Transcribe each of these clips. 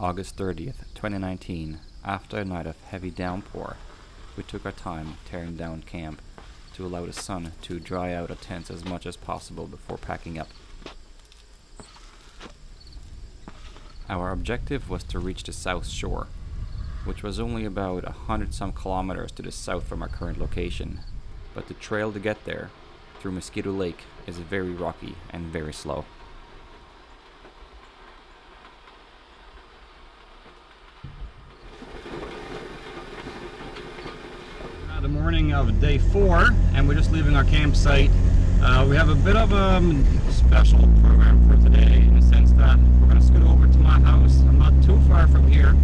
August 30th, 2019, after a night of heavy downpour, we took our time tearing down camp to allow the sun to dry out our tents as much as possible before packing up. Our objective was to reach the south shore, which was only about 100-some kilometers to the south from our current location, but the trail to get there, through Mosquito Lake, is very rocky and very slow. The morning of day 4, and we're just leaving our campsite. We have a bit of a special program for today, in the sense that we're going to scoot over to my house. I'm not too far from here,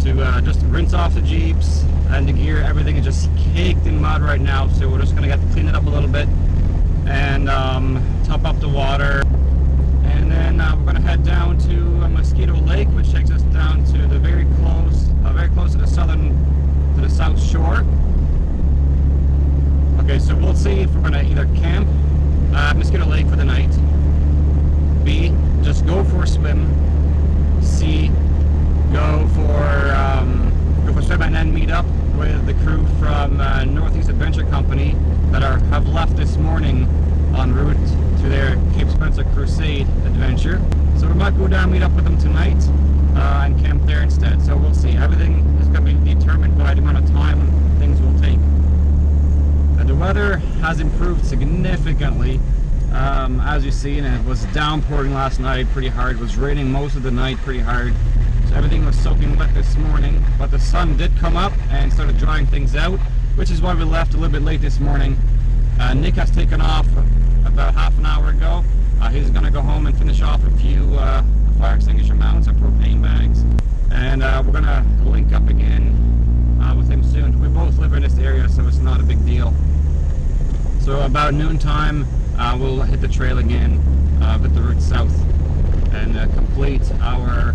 to just rinse off the Jeeps and the gear. Everything is just caked in mud right now, so we're just going to get to clean it up a little bit and top up the water. And then we're going to head down to Mosquito Lake, which takes us down to the very close to the south shore. Okay, so we'll see if we're going to either camp at Mosquito Lake for the night, B, just go for a swim, C, go for a swim and then meet up with the crew from Northeast Adventure Company that have left this morning en route to their Cape Spencer Crusade adventure. So we might go down, meet up with them tonight, and camp there instead. So we'll see. Everything is going to be determined by the amount of time things will take. The weather has improved significantly, as you see, and it was downpouring last night pretty hard. It was raining most of the night pretty hard. So everything was soaking wet this morning, but the sun did come up and started drying things out, which is why we left a little bit late this morning. Nick has taken off about half an hour ago. He's going to go home and finish off a few fire extinguisher mounts and propane bags, and we're going to link up again with him soon. We both live in this area, so it's not a big deal. So about noontime, we'll hit the trail again with the route south and complete our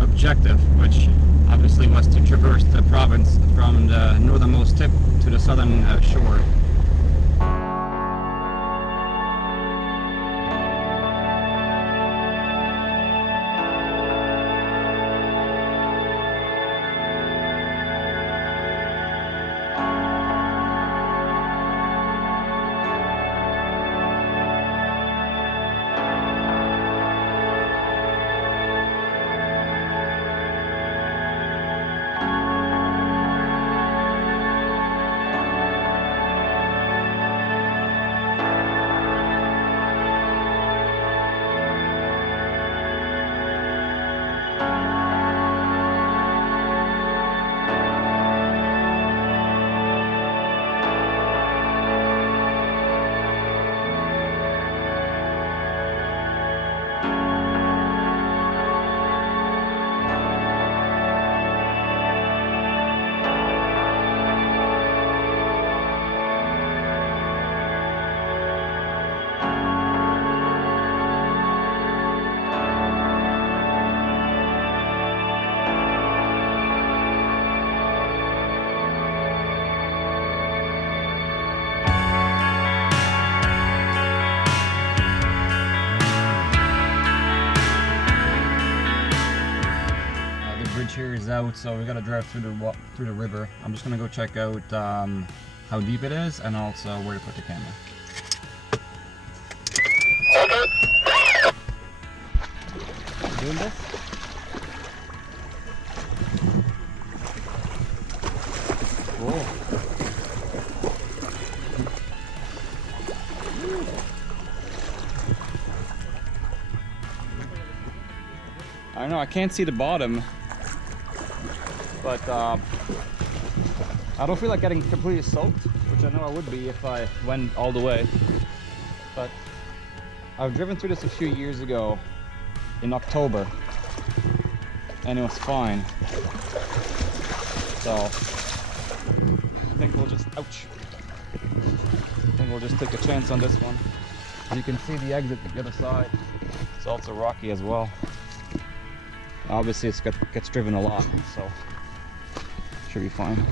objective, which obviously was to traverse the province from the northernmost tip to the southern shore. Here is out, so we got to drive through the river. I'm just gonna go check out how deep it is and also where to put the camera. Doing this? Whoa. I know I can't see the bottom. But I don't feel like getting completely soaked, which I know I would be if I went all the way. But I've driven through this a few years ago in October, and it was fine. So I think we'll just, ouch. I think we'll just take a chance on this one. You can see the exit at the other side. It's also rocky as well. Obviously it gets driven a lot, so should be fine.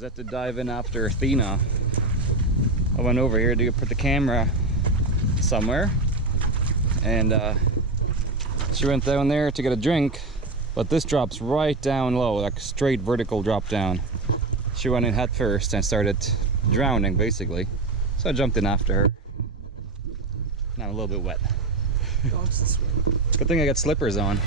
because I had to dive in after Athena. I went over here to put the camera somewhere, and she went down there to get a drink, but this drops right down low, like a straight vertical drop down. She went in head first and started drowning basically, so I jumped in after her. Now I'm a little bit wet. Dogs this way. Good thing I got slippers on.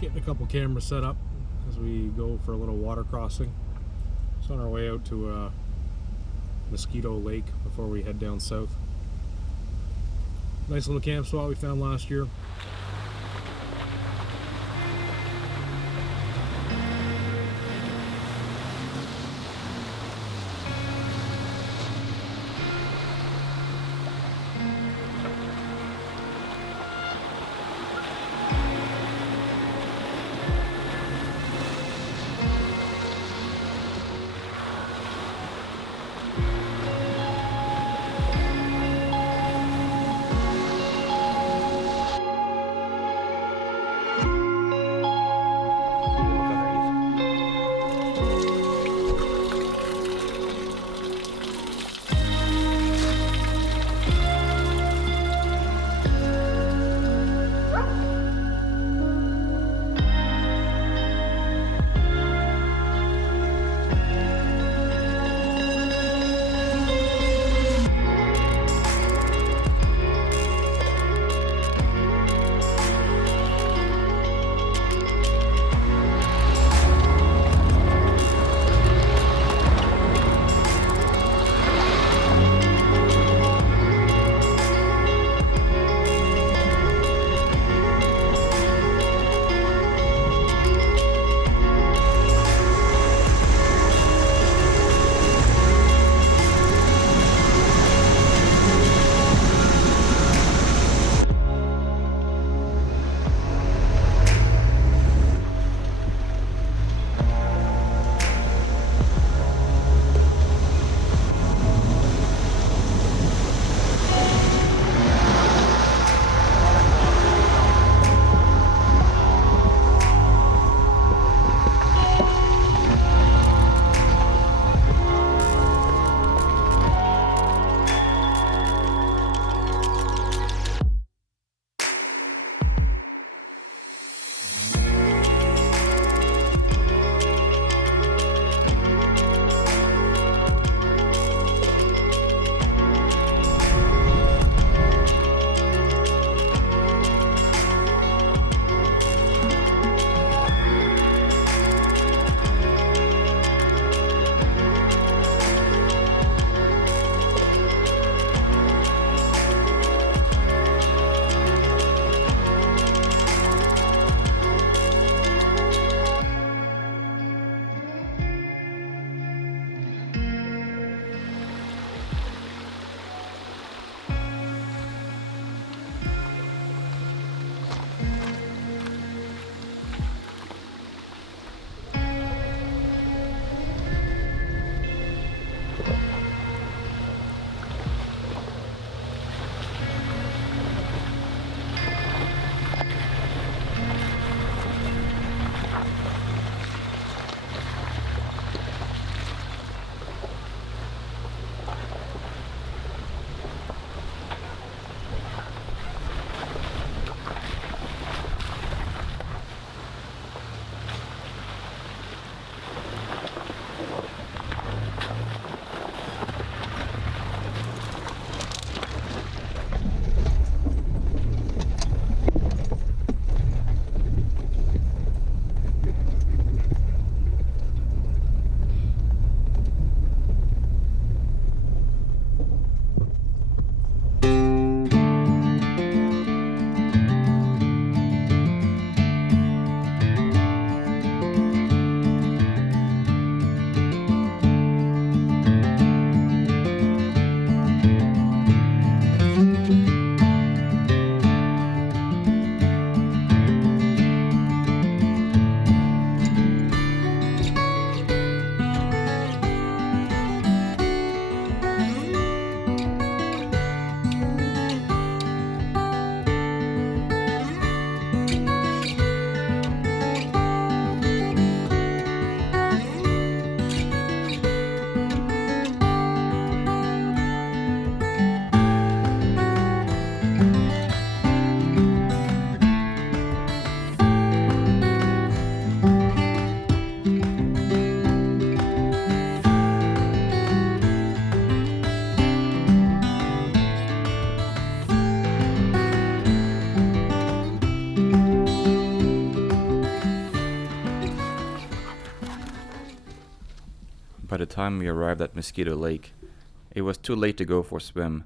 Getting a couple cameras set up as we go for a little water crossing. It's on our way out to Mosquito Lake before we head down south. Nice little camp spot we found last year. the time we arrived at Mosquito Lake, it was too late to go for a swim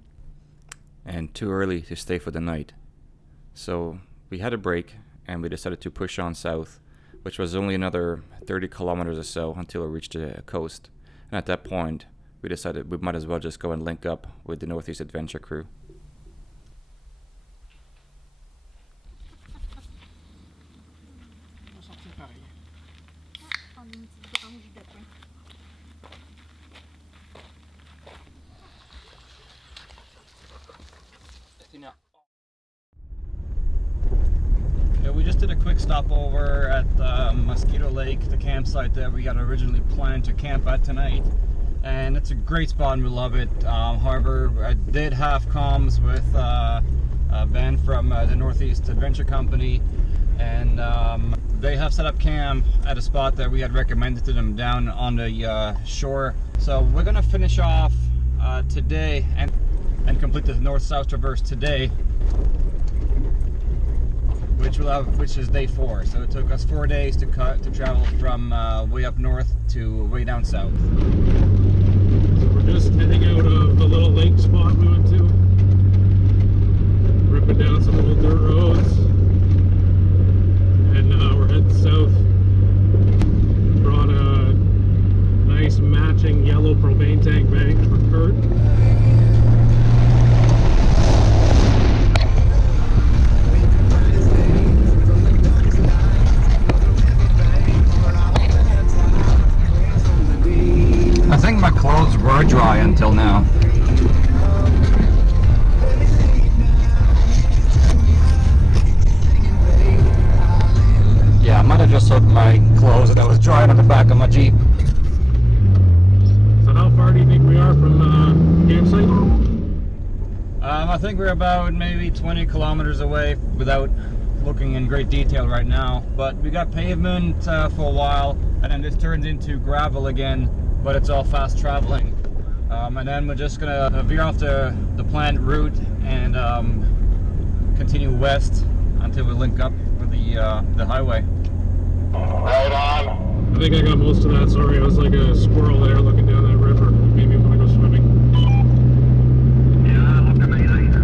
and too early to stay for the night. So we had a break and we decided to push on south, which was only another 30 kilometers or so until we reached the coast. And at that point, we decided we might as well just go and link up with the Northeast Adventure crew. Yeah, we just did a quick stopover at Mosquito Lake, the campsite that we had originally planned to camp at tonight. And it's a great spot and we love it. However, I did have comms with Ben from the Northeast Adventure Company, and they have set up camp at a spot that we had recommended to them down on the shore. So we're gonna finish off today and complete the north-south traverse today, which is day 4. So it took us 4 days to travel from way up north to way down south. So we're just heading out of the little lake spot we went to, ripping down some old dirt roads, and we're heading south. Brought a nice matching yellow propane tank bank for Kurt. I think my clothes were dry until now. Yeah, I might have just soaked my clothes that was drying on the back of my Jeep. So how far do you think we are from campsite? I think we're about maybe 20 kilometers away without looking in great detail right now. But we got pavement for a while, and then this turns into gravel again, but it's all fast traveling. And then we're just gonna veer off the planned route and continue west until we link up with the highway. Right on. I think I got most of that. Sorry, I was like a squirrel there looking down that river. Made me want to go swimming. Yeah, look at me later.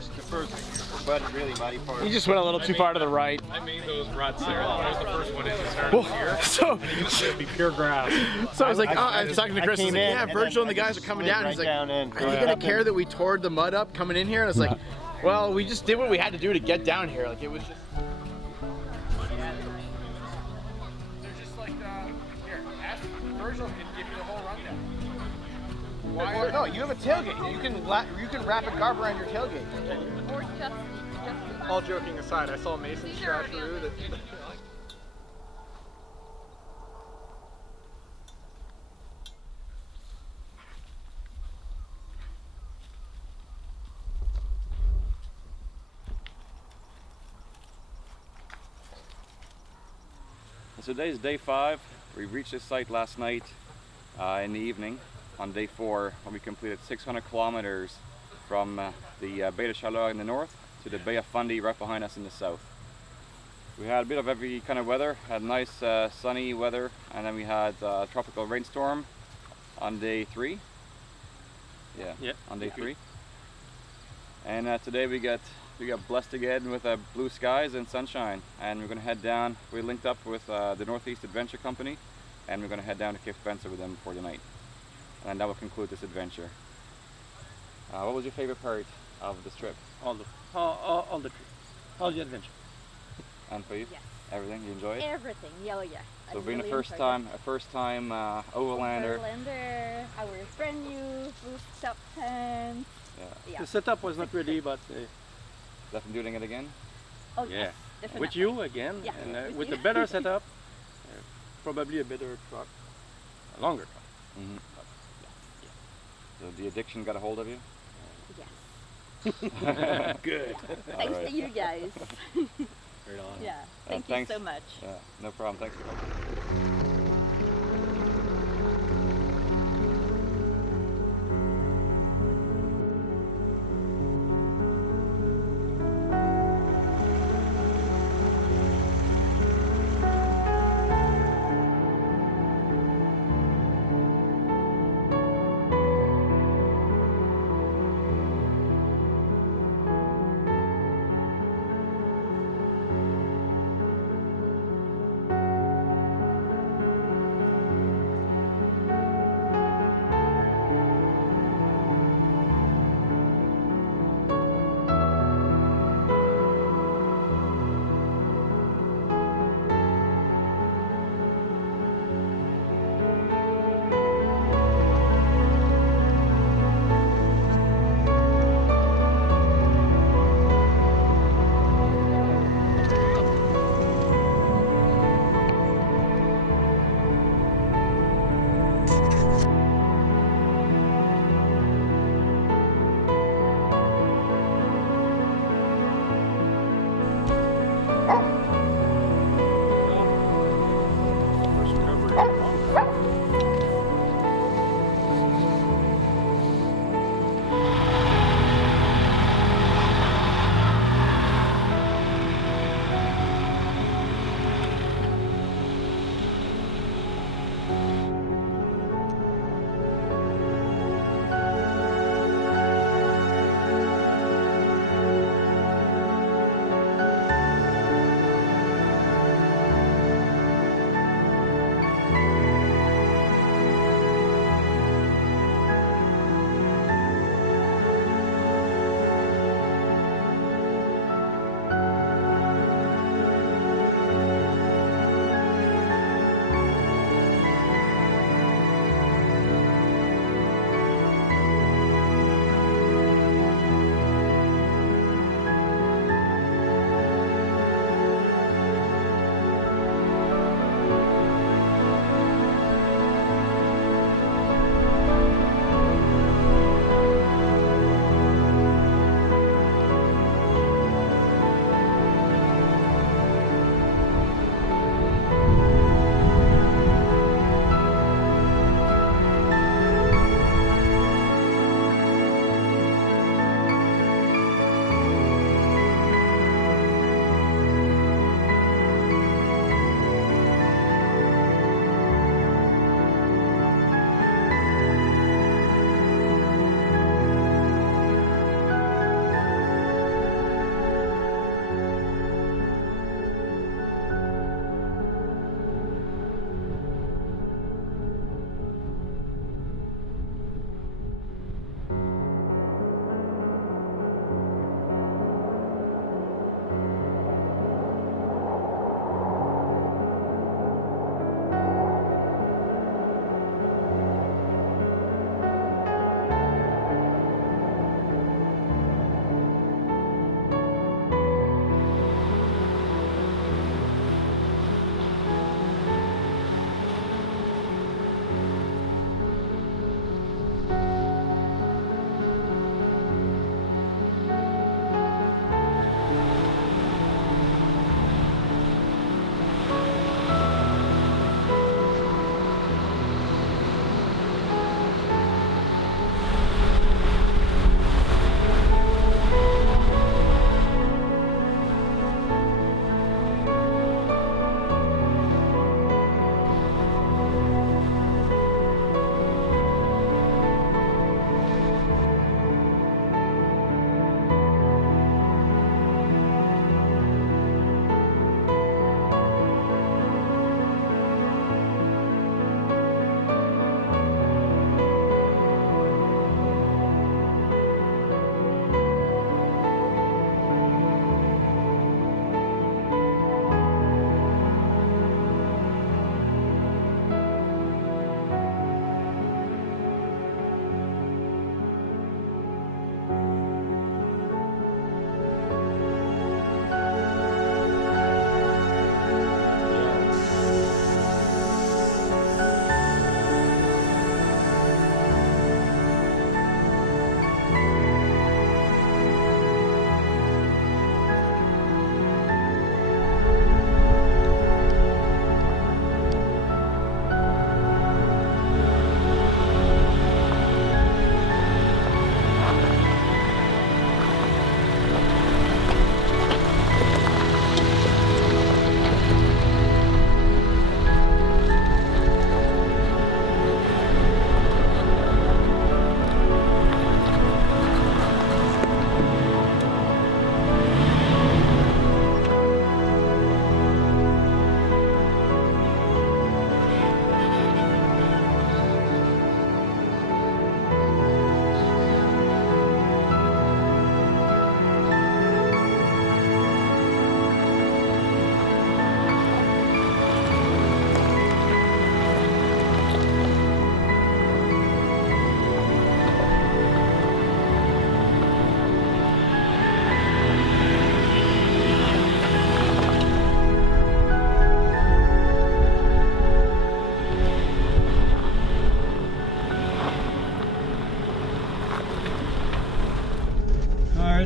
The first mud, really muddy part. You just went a little too far to the right. I made those ruts there. That was the first one in to start here. So, And it used to be pure grass. so I was like, I was talking to Chris. I was like, yeah, Virgil and the guys are coming down. He's like, are you gonna care that we tore the mud up coming in here? And I was like, well, we just did what we had to do to get down here. Like it was just. They're just like, here, ask Virgil can give you the whole rundown. Why? No, you have a tailgate. You can wrap a garb around your tailgate. Or just All joking aside, I saw Mason Strasharoo that. So today is day 5. We reached this site last night in the evening on day 4, when we completed 600 kilometers from the Bay of Charlotte in the north to the Bay of Fundy right behind us in the south. We had a bit of every kind of weather, had nice sunny weather, and then we had a tropical rainstorm on day 3. Yeah, on day 3. And today we got blessed again with blue skies and sunshine, and we're going to head down. We linked up with the Northeast Adventure Company, and we're going to head down to Cape Spencer with them for the night. And that will conclude this adventure. What was your favorite part of this trip? All the trip, all the adventure. And for you? Yes. Everything? You enjoy it? everything. Yeah, yeah. So I being really a first enjoyed time overlander. Overlander, our brand new rooftop tent. Yeah. Yeah. The setup was not ready, but Definitely doing it again? Oh yeah, yes, definitely. with you again, Yeah, and with with a you. better setup, probably a better truck, a longer truck. Mm-hmm. So the addiction got a hold of you? Yes. Good. Thanks to you guys. Right on. Yeah. Thank you thanks. so much. Yeah, no problem. Thanks for coming.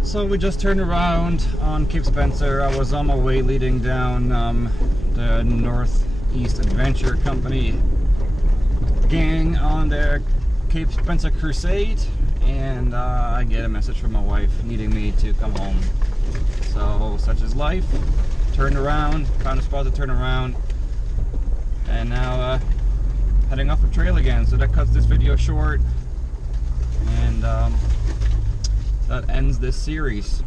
Alright, so we just turned around on Cape Spencer. I was on my way leading down the Northeast Adventure Company gang on their Cape Spencer crusade, and I get a message from my wife needing me to come home. So, such is life. Turned around, found a spot to turn around, and now heading off the trail again. So that cuts this video short, and that ends this series.